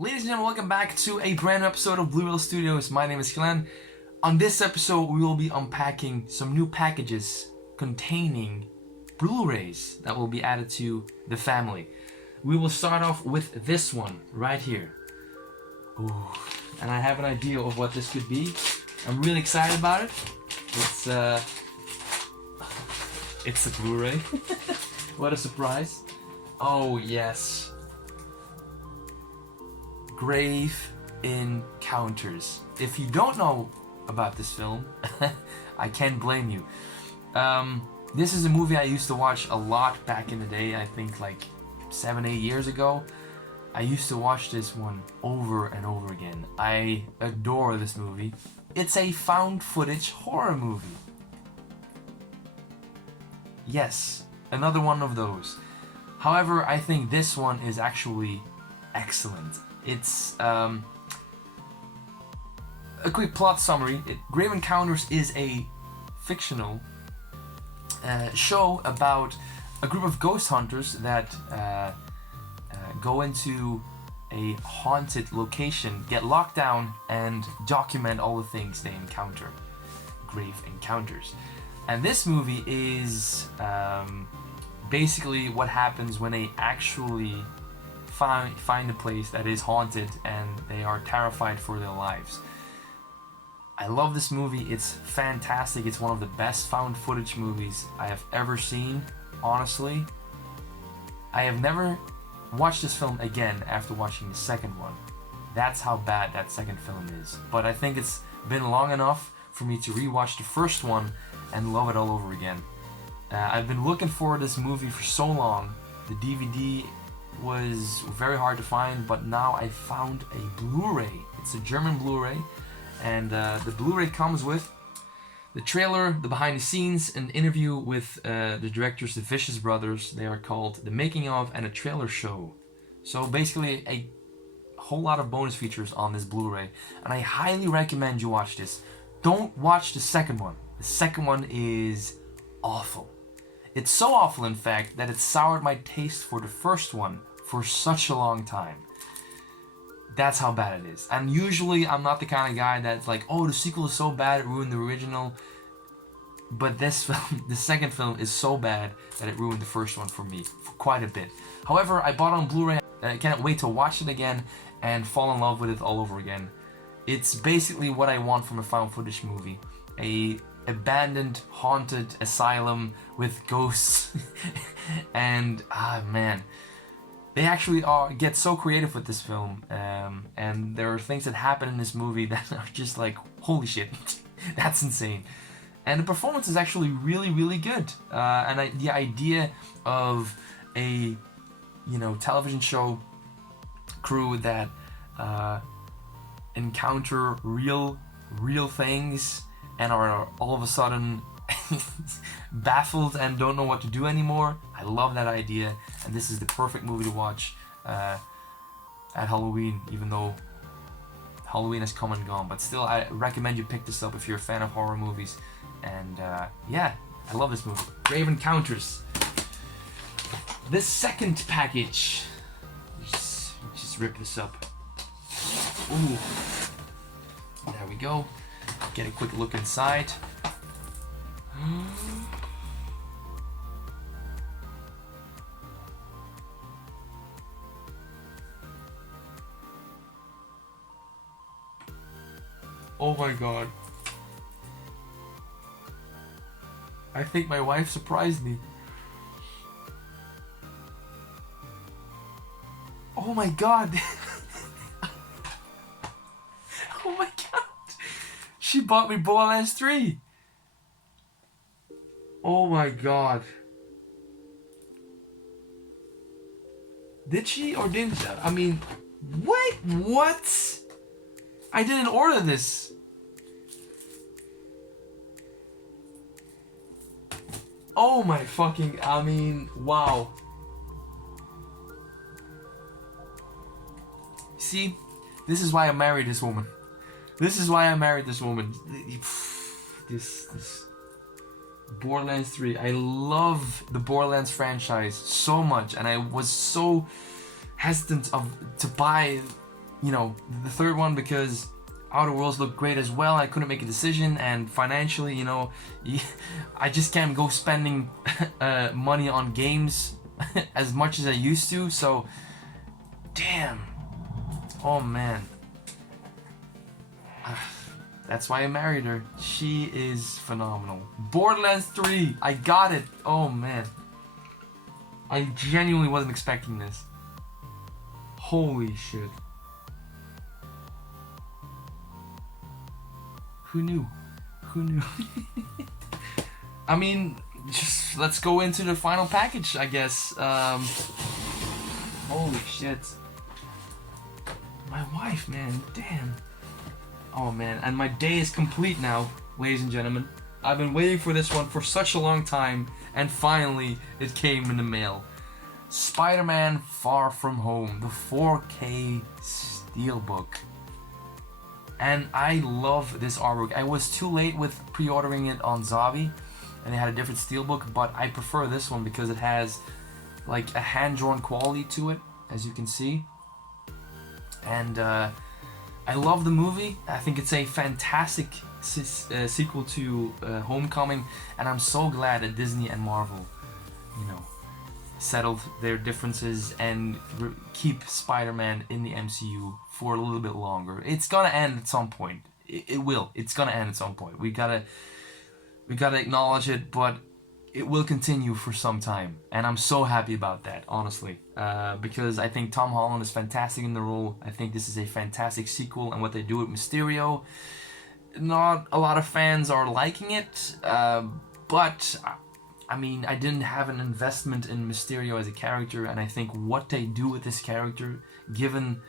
Ladies and gentlemen, welcome back to a brand new episode of Blureel Studios. My name is Glenn. On this episode, we will be unpacking some new packages containing Blu-rays that will be added to the family. We will start off with this one right here. Ooh, and I have an idea of what this could be. I'm really excited about it. It's a Blu-ray. What a surprise. Oh yes. Grave Encounters. If you don't know about this film, I can't blame you. This is a movie I used to watch a lot back in the day. I think like 7-8 years ago. I used to watch this one over and over again. I adore this movie. It's a found footage horror movie. Yes, another one of those. However, I think this one is actually excellent. It's a quick plot summary. Grave Encounters is a fictional show about a group of ghost hunters that go into a haunted location, get locked down, and document all the things they encounter. Grave Encounters. And this movie is basically what happens when they actually find a place that is haunted and they are terrified for their lives. I love this movie. It's fantastic. It's one of the best found footage movies I have ever seen, honestly. I have never watched this film again after watching the second one. That's how bad that second film is. But I think it's been long enough for me to rewatch the first one and love it all over again. I've been looking for this movie for so long. The DVD was very hard to find, but now I found a Blu-ray. It's a German Blu-ray, and the Blu-ray comes with the trailer, the behind the scenes, an interview with the directors, the Vicious Brothers. They are called The Making of, and a trailer show. So basically a whole lot of bonus features on this Blu-ray, and I highly recommend you watch this. Don't watch the second one. The second one is awful. It's so awful, in fact, that it soured my taste for the first one for such a long time. That's how bad it is. And usually I'm not the kind of guy that's like, oh, the sequel is so bad it ruined the original. But this film, the second film, is so bad that it ruined the first one for me for quite a bit. However, I bought it on Blu-ray. I can't wait to watch it again and fall in love with it all over again. It's basically what I want from a found footage movie. A abandoned, haunted asylum with ghosts. And, man. They actually get so creative with this film, and there are things that happen in this movie that are just like, holy shit, that's insane. And the performance is actually really, really good. The idea of a, television show crew that encounter real things and are all of a sudden baffled and don't know what to do anymore. I love that idea, and this is the perfect movie to watch at Halloween, even though Halloween has come and gone. But still, I recommend you pick this up if you're a fan of horror movies. And yeah, I love this movie. Grave Encounters. The second package. Just rip this up. Ooh. There we go. Get a quick look inside. Oh my god. I think my wife surprised me. Oh my god. Oh my god. She bought me Borderlands 3. Oh my god. Did she or didn't she? I mean, wait, what? I didn't order this. Oh my fucking, I mean, wow. See, this is why I married this woman. This is why I married this woman. This Borderlands 3. I love the Borderlands franchise so much, and I was so hesitant to buy you know, the third one because Outer Worlds looked great as well. I couldn't make a decision, and financially, you know, I just can't go spending money on games as much as I used to. So, damn. Oh man. That's why I married her. She is phenomenal. Borderlands 3. I got it. Oh man. I genuinely wasn't expecting this. Holy shit. Who knew? Who knew? I mean, just let's go into the final package, I guess. Holy shit. My wife, man. Damn. Oh man, and my day is complete now, ladies and gentlemen. I've been waiting for this one for such a long time, and finally it came in the mail. Spider-Man Far From Home, the 4K Steelbook. And I love this artwork. I was too late with pre-ordering it on Zavi, and they had a different Steelbook, but I prefer this one because it has like a hand-drawn quality to it, as you can see. And I love the movie. I think it's a fantastic sequel to Homecoming, and I'm so glad that Disney and Marvel, you know, settled their differences and keep Spider-Man in the MCU for a little bit longer. It's gonna end at some point. It will. It's gonna end at some point. We gotta acknowledge it, but it will continue for some time, and I'm so happy about that, honestly, because I think Tom Holland is fantastic in the role. I think this is a fantastic sequel, and what they do with Mysterio, not a lot of fans are liking it, but I mean, I didn't have an investment in Mysterio as a character, and I think what they do with this character, given,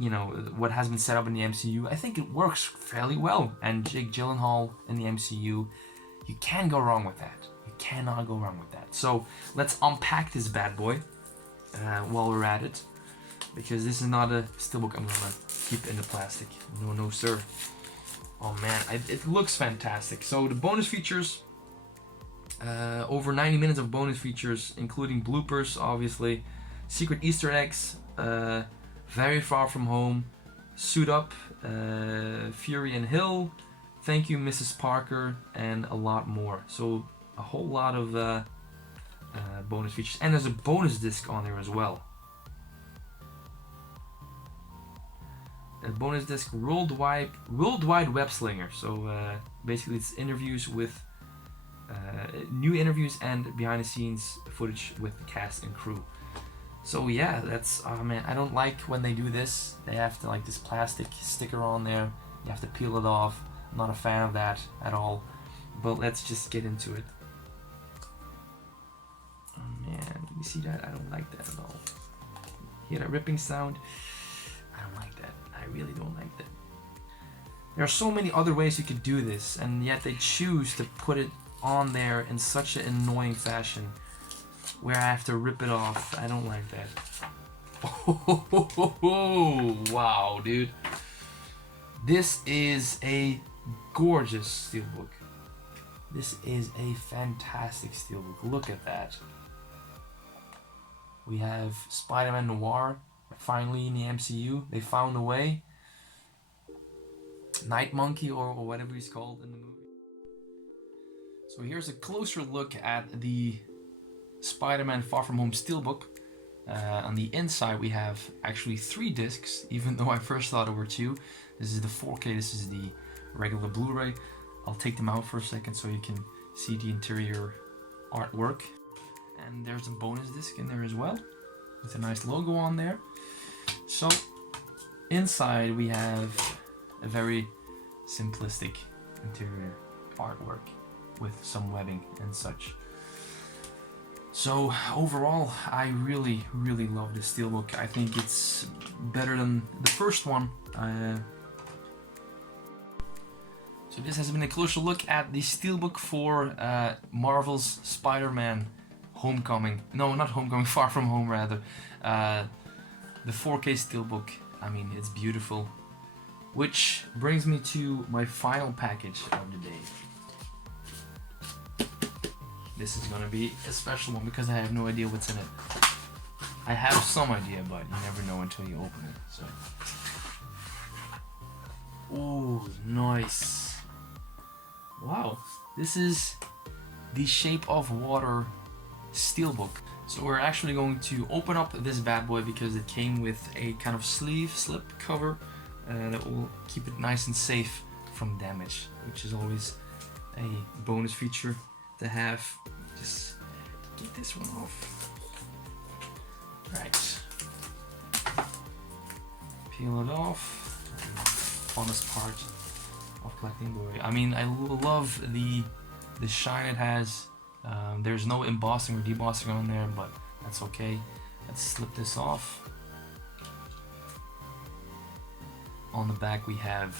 you know, what has been set up in the MCU, I think it works fairly well. And Jake Gyllenhaal in the MCU, you can't go wrong with that. You cannot go wrong with that. So let's unpack this bad boy while we're at it, because this is not a steelbook I'm gonna keep in the plastic. No, no, sir. Oh man, it looks fantastic. So the bonus features. Over 90 minutes of bonus features, including bloopers, obviously, secret Easter eggs, Very Far From Home, Suit Up, Fury and Hill, Thank You Mrs. Parker, and a lot more. So a whole lot of bonus features, and there's a bonus disc on there as well. A bonus disc, Worldwide Web Slinger. So basically, it's interviews with. New interviews and behind the scenes footage with the cast and crew. So yeah, that's, oh man, I don't like when they do this. They have to, like, this plastic sticker on there, you have to peel it off. I'm not a fan of that at all, but let's just get into it. Oh man, you see that? I don't like that at all. Hear that ripping sound? I don't like that. I really don't like that. There are so many other ways you could do this, and yet they choose to put it on there in such an annoying fashion where I have to rip it off. I don't like that. Oh, wow, dude. This is a gorgeous steelbook. This is a fantastic steelbook. Look at that. We have Spider-Man Noir finally in the MCU. They found a way. Night Monkey or whatever he's called in the movie. So here's a closer look at the Spider-Man Far From Home Steelbook. On the inside we have actually 3 discs, even though I first thought there were 2. This is the 4K, this is the regular Blu-ray. I'll take them out for a second so you can see the interior artwork. And there's a bonus disc in there as well, with a nice logo on there. So inside we have a very simplistic interior artwork with some webbing and such. So overall, I really, really love this steelbook. I think it's better than the first one. So this has been a closer look at the steelbook for Marvel's Spider-Man Homecoming. No, not Homecoming, Far From Home rather. The 4K steelbook. I mean, it's beautiful. Which brings me to my final package of the day. This is gonna be a special one because I have no idea what's in it. I have some idea, but you never know until you open it. So Oh, nice. Wow, this is the Shape of Water Steelbook. So we're actually going to open up this bad boy because it came with a kind of sleeve slip cover that will keep it nice and safe from damage, which is always a bonus feature to have. Just get this one off. Right. Peel it off. Funnest part of collecting Blu-ray. I mean, I love the shine it has. There's no embossing or debossing on there, but that's okay. Let's slip this off. On the back we have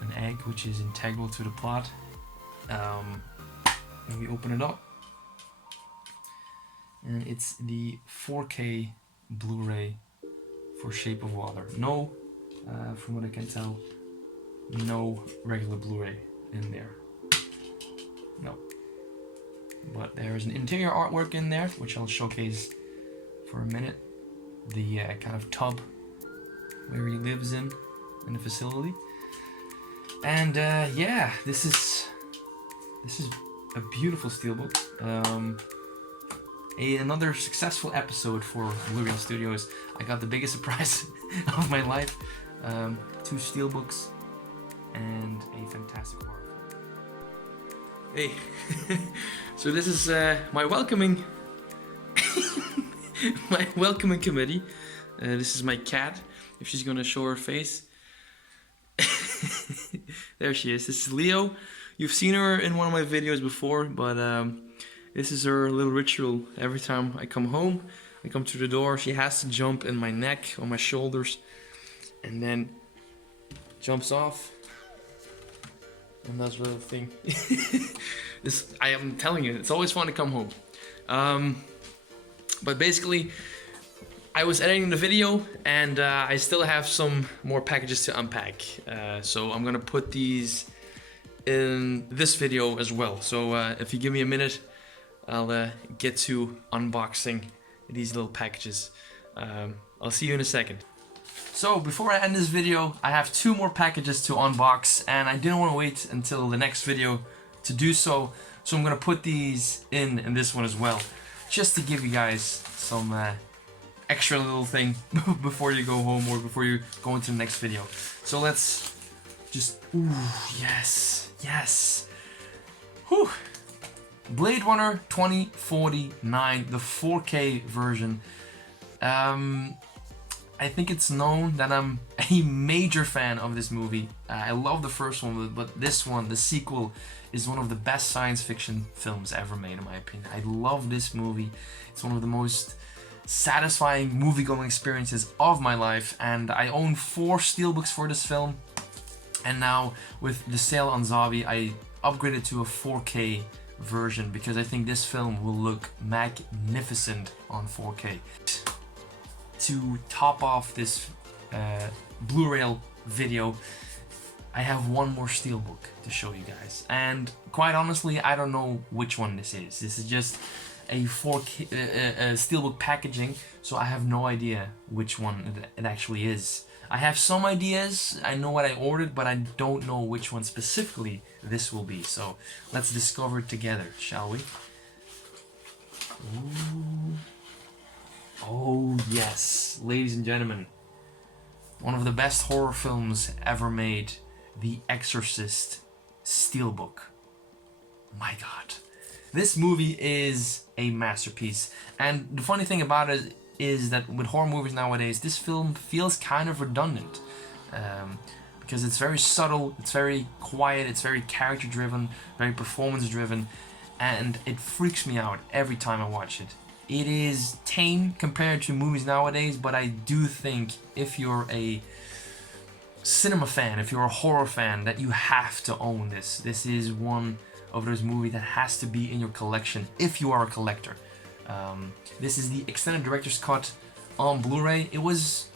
an egg, which is integral to the plot. And we open it up, and it's the 4K Blu-ray for Shape of Water. No, from what I can tell, no regular Blu-ray in there. No. But there's an interior artwork in there, which I'll showcase for a minute. The kind of tub where he lives in the facility. And yeah, this is a beautiful steelbook. Another successful episode for Blureel Studios. I got the biggest surprise of my life. 2 steelbooks and a fantastic horror film. Hey, so this is my welcoming committee. This is my cat, if she's gonna show her face. There she is. This is Leo. You've seen her in one of my videos before, but this is her little ritual. Every time I come home, I come through the door, she has to jump in my neck, on my shoulders, and then jumps off. And that's a little thing. I am telling you, it's always fun to come home. But basically, I was editing the video, and I still have some more packages to unpack. So I'm gonna put these in this video as well. So if you give me a minute, I'll get to unboxing these little packages. I'll see you in a second. So before I end this video, I have 2 more packages to unbox, and I didn't want to wait until the next video to do so. So I'm gonna put these in this one as well, just to give you guys some extra little thing before you go home or before you go into the next video. So let's just, ooh, yes, yes. Whew. Blade Runner 2049, the 4K version. I think it's known that I'm a major fan of this movie. I love the first one, but this one, the sequel, is one of the best science fiction films ever made, in my opinion. I love this movie. It's one of the most satisfying movie-going experiences of my life, and I own 4 steelbooks for this film. And now, with the sale on Zavi, I upgraded to a 4K version because I think this film will look magnificent on 4K. To top off this Blureel video, I have one more steelbook to show you guys, and quite honestly, I don't know which one this is. This is just a 4K steelbook packaging, so I have no idea which one it actually is. I have some ideas, I know what I ordered, but I don't know which one specifically this will be. So let's discover it together, shall we? Ooh. Oh yes, ladies and gentlemen, one of the best horror films ever made, The Exorcist Steelbook. My God, this movie is a masterpiece, and the funny thing about it is that with horror movies nowadays, this film feels kind of redundant, because it's very subtle, it's very quiet, it's very character driven, very performance driven, and it freaks me out every time I watch it. It is tame compared to movies nowadays, but I do think if you're a cinema fan, if you're a horror fan, that you have to own this. This is one of those movies that has to be in your collection if you are a collector. This is the extended director's cut on Blu-ray. It was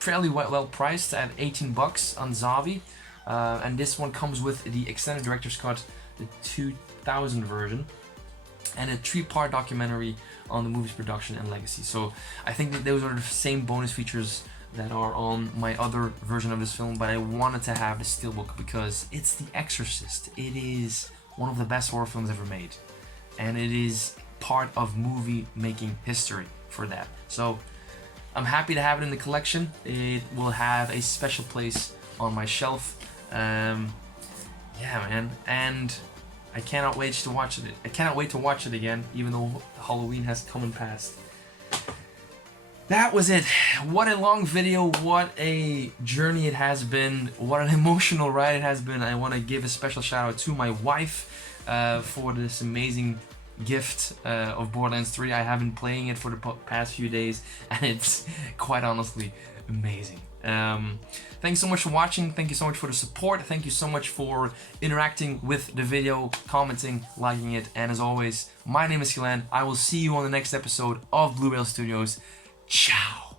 fairly well priced at 18 bucks on Zavi, and this one comes with the extended director's cut, the 2000 version, and a 3-part documentary on the movie's production and legacy. So I think that those are the same bonus features that are on my other version of this film, but I wanted to have the Steelbook because it's The Exorcist. It is one of the best horror films ever made, and it is part of movie making history for that. So I'm happy to have it in the collection. It will have a special place on my shelf. Yeah, man, and I cannot wait to watch it. I cannot wait to watch it again, even though Halloween has come and passed. That was it. What a long video, what a journey it has been, what an emotional ride it has been. I want to give a special shout out to my wife for this amazing gift of Borderlands 3. I have been playing it for the past few days, and it's quite honestly amazing. Thanks so much for watching. Thank you so much for the support. Thank you so much for interacting with the video, commenting, liking it, and as always, my name is Glenn. I will see you on the next episode of Blureel Studios. Ciao.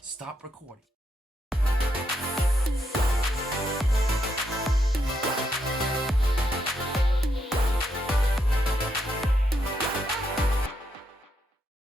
Stop recording.